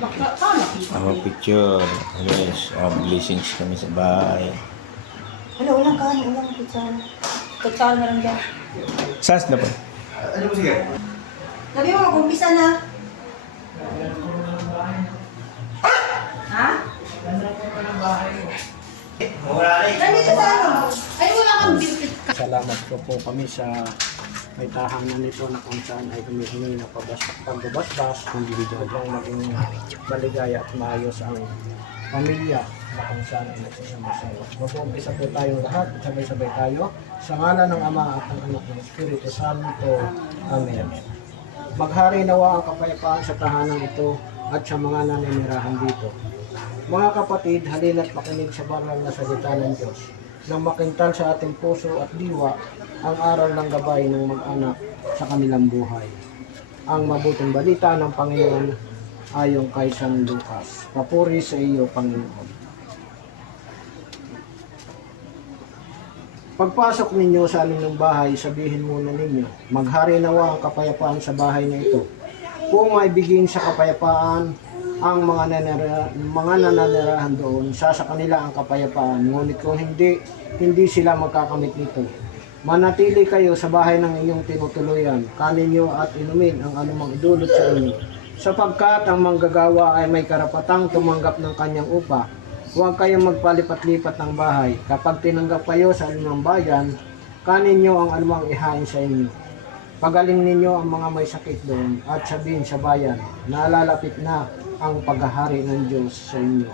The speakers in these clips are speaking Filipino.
Ako picture. Yes, blessings kami sa bahay. Wala, ulang kanin, ulang kutsara. Kutsara na lang dyan. Sas na po. Ano mo sige? Sabi mo, mag-umpisa na. Ha? Wala rin. Nandito sa ano? Ay, wala kang beauty. Salamat po kami sa may tahanan nito na kung saan ay humihingi na pagbabasbas upang maging maligaya at maayos ang pamilya na kung saan ay nagsasama-sama. Mag-umpisa po tayong lahat, sabay-sabay tayo sa ngalan ng Ama at ng Anak ng Espiritu Santo. Amen. Maghari nawa ang kapayapaan sa tahanan ito at sa mga naninirahan dito. Mga kapatid, halina't makinig sa banal na salita ng Diyos nang makintal sa ating puso at diwa ang aral ng gabay ng mag-anak sa kanilang buhay. Ang mabuting balita ng Panginoon ayon kay San Lucas. Papuri sa iyo, Panginoon. Pagpasok ninyo sa aming bahay, sabihin muna ninyo, maghari nawa ang kapayapaan sa bahay na ito. Kung may bigin sa kapayapaan ang mga nananirahan doon, sa kanila ang kapayapaan. Ngunit kung hindi sila magkakamit nito. Manatili kayo sa bahay ng inyong tinutuluyan, kanin nyo at inumin ang anumang idulot sa inyo. Sapagkat ang manggagawa ay may karapatang tumanggap ng kanyang upa. Huwag kayong magpalipat-lipat ng bahay. Kapag tinanggap kayo sa anumang bayan, kanin nyo ang anumang ihain sa inyo. Pagaling ninyo ang mga may sakit doon at sabihin sa bayan, nalalapit na ang paghahari ng Diyos sa inyo.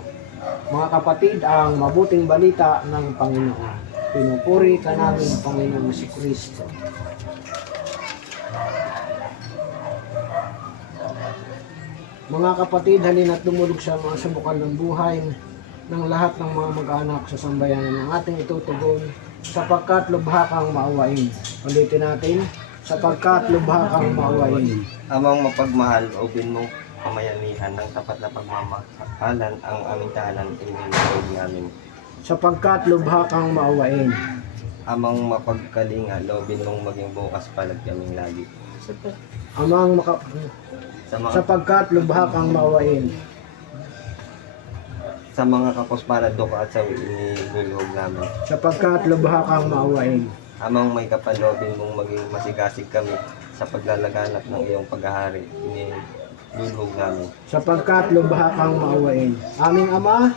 Mga kapatid, ang mabuting balita ng Panginoon. Pinupuri ka namin, Panginoon si Kristo. Mga kapatid, halina't dumulog sa mga sumukal ng buhay ng lahat ng mga mag-anak sa sambayanan ng ating itutugon, sapagkat lubha kang maawain. Ulitin natin, sapagkat lubha kang maawain. Amang mapagmahal, ubin mong kamayanihan ng tapat na pagmamahalan ang aming tahanan inilog namin. Sapagkat lubha kang maawain. Amang mapagkalinga, loobin mong maging bukas palad kaming lagi. Sapagkat lubha kang maawain. Sa mga kapuspalad doka at sa inilulog namin. Sapagkat lubha kang maawain. Amang may kapalobin mong maging masigasig kami sa paglalaganap ng iyong paghahari. Inilulog namin. Sapagkat lubha kang maawain. Aming Ama,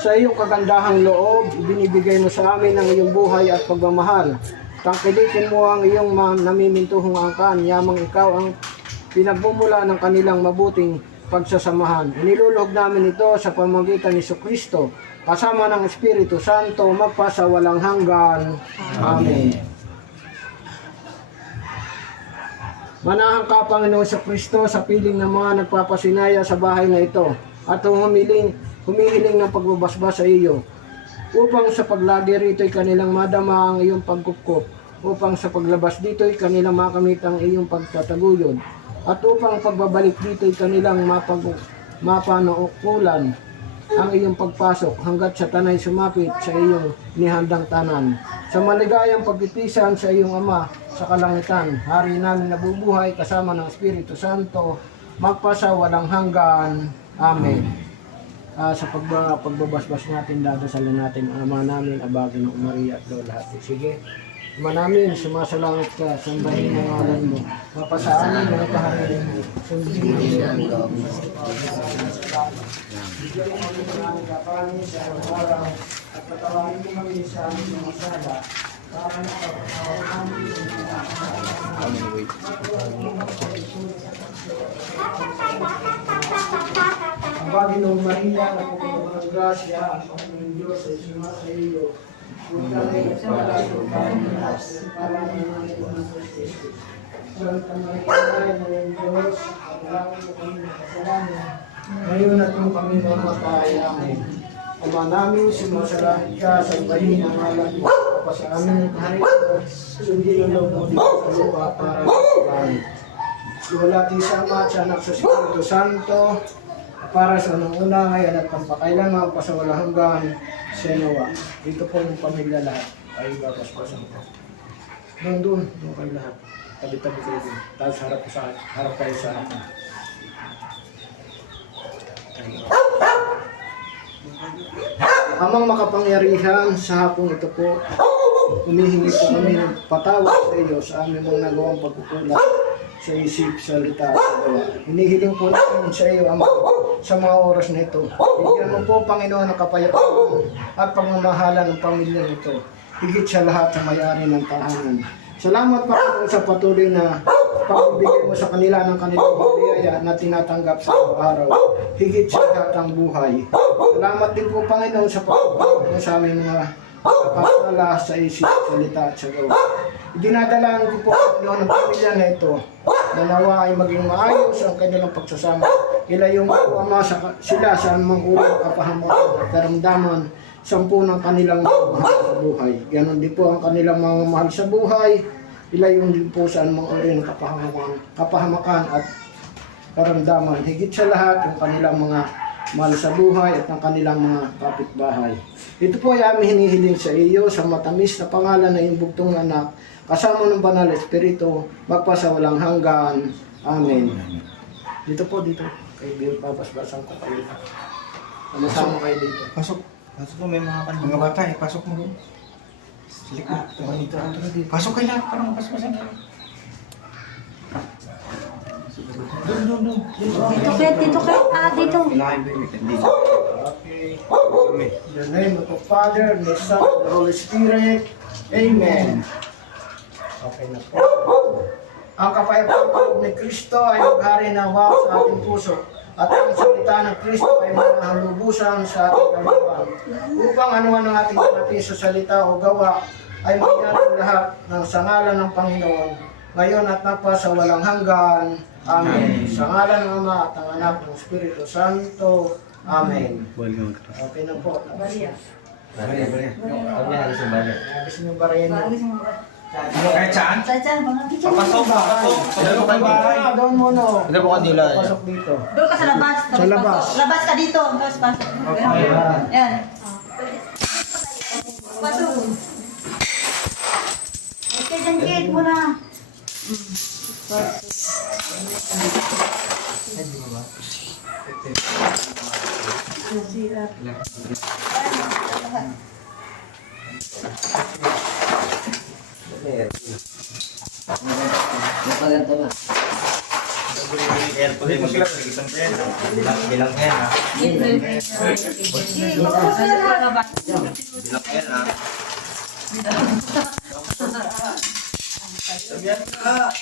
sa iyong kagandahang loob, binibigay mo sa amin ang iyong buhay at pagmamahal. Tangkilikin mo ang iyong namimintuhong angkan, yamang ikaw ang pinagmumula ng kanilang mabuting pagsasamahan. Inilulog namin ito sa pamamagitan ni Kristo, kasama ng Espiritu Santo, magpasa walang hanggan. Amen. Manahan ka, Panginoon sa Kristo, sa piling ng mga nagpapasinaya sa bahay na ito, at humihiling ng pagbabasbas sa iyo, upang sa paglagi rito ay kanilang madama ang iyong pagkupkup, upang sa paglabas dito ay kanilang makamit ang iyong pagtataguyod, at upang pagbabalik dito ay kanilang mapanaukulan ang iyong pagpasok hanggat sa tanay sumapit sa iyong nihandang tanan. Sa maligayang pagtitisan sa iyong Ama sa kalangitan, hari namin nabubuhay kasama ng Espiritu Santo, magpasa walang hanggan. Amen. Sa pagbabasbas natin, dadasalin natin ang Ama namin, Abagin ng Maria at lahat. Sige. Ama namin, sumasalangit ka, sambahin ang ngalan mo. Mapasaan ang kahanan mo. Sundin mo ang loob mo. Bigyan mo kami ng aming kapanin sa araw at patawagin mo kami sa aming mga sala para nakapagpapawag namin sa mga Abagin ng Maria, napupunta ng grasya, ang Panginoon Diyos ay sumasa iyo. Santa Maria, ng Diyos, paglalang mo kami ng kasalanan, ngayon at kung kami mamatay. Amen. Ama namin, sumasalangit ka, sambahin ang ngalan mo, pa sa amin ang kaharian, sundin ang loob mo dito sa lupa para sa langit. Iwalati sa Ama at sa Anak sa Espiritu Santo, para sa unang-una ngayon at pampakailangan pa sa walang hanggan, Senowa. Dito po yung pamilya lahat ay babasbasan ko. Doon kayo lahat. Tabi-tabi kayo din. Tapos harap kayo sa akin. Amang makapangyarihan, sa hapong ito po, humihingi po kami ng patawad sa iyo sa aming mga nagawang pagkukulang sa isip, salita, at gawa. Hinihiling po namin sa iyo, Ama, sa mga oras na ito. Bigyan mo po, Panginoon, ng kapayapaan at pagmamahala ng pamilya nito. Higit sa lahat sa may-ari ng tahanan. Salamat, Panginoon, sa patuloy na pagbibigay mo sa kanila ng kanilang biyaya na tinatanggap sa araw. Higit sa lahat ang buhay. Salamat din po, Panginoon, sa pagpapalagay mo sa aming mga kapasala sa isip, salita at sa gawa. Dinadalaan ko po, Panginoon, ang pamilya na ito na nawa ay maging maayos ang kanilang pagsasama. Ilayo mo po, Ama, sila sa anumang uri ng kapahamakan at karamdaman sampu ng kanilang mahal sa buhay. Ganon din po ang kanilang mga mahal sa buhay. Ilayo din po sa anumang uri ng kapahamakan at karamdaman. Higit sa lahat yung kanilang mga mahal sa buhay at ng kanilang mga kapitbahay. Ito po ay aming hinihiling sa iyo sa matamis na pangalan ng iyong bugtong anak, kasama ng banal na Espiritu, magpasawalang hanggan. Amen. Dito po, dito. Kay Bill, babasbasan ko kayo. Sama kayo dito. Pasok. Pasok mo, may mga kanina. Mga bata, pasok mo doon. Silik mo. Pasok kayo lahat, parang mapaspasan kayo. Doon. Dito kayo. Dito. Okay. In the name of the Father, and the Son, and the Holy Spirit. Amen. Okay na po. Ang kapayapaan ni Kristo ay maghari ng waw sa ating puso. At ang salita ng Kristo ay manahalubusan sa ating kaluluwa. Upang anuman ang ating natin sa salita o gawa ay mangyari lahat ng sangalan ng Panginoon. Ngayon at napa sa walang hanggan. Amen. Sa ngalan ng Ama at ng Anak ng Espiritu Santo. Amen. Okay na po. Bariya. Nagis niyo ba rin? Kahit saan? Saan? Papasok ba? Doon muna. Hindi po kanila. Pasok dito. Doon ka sa labas. Sa Tapos labas. pasok. Labas ka dito. Tapos pasok. Ayan. Yan. Pasok. Okay, dyan gate muna. Airport mo sila, isang pen. Bilang pen ha. Bilang pen ha. Sabihan ka.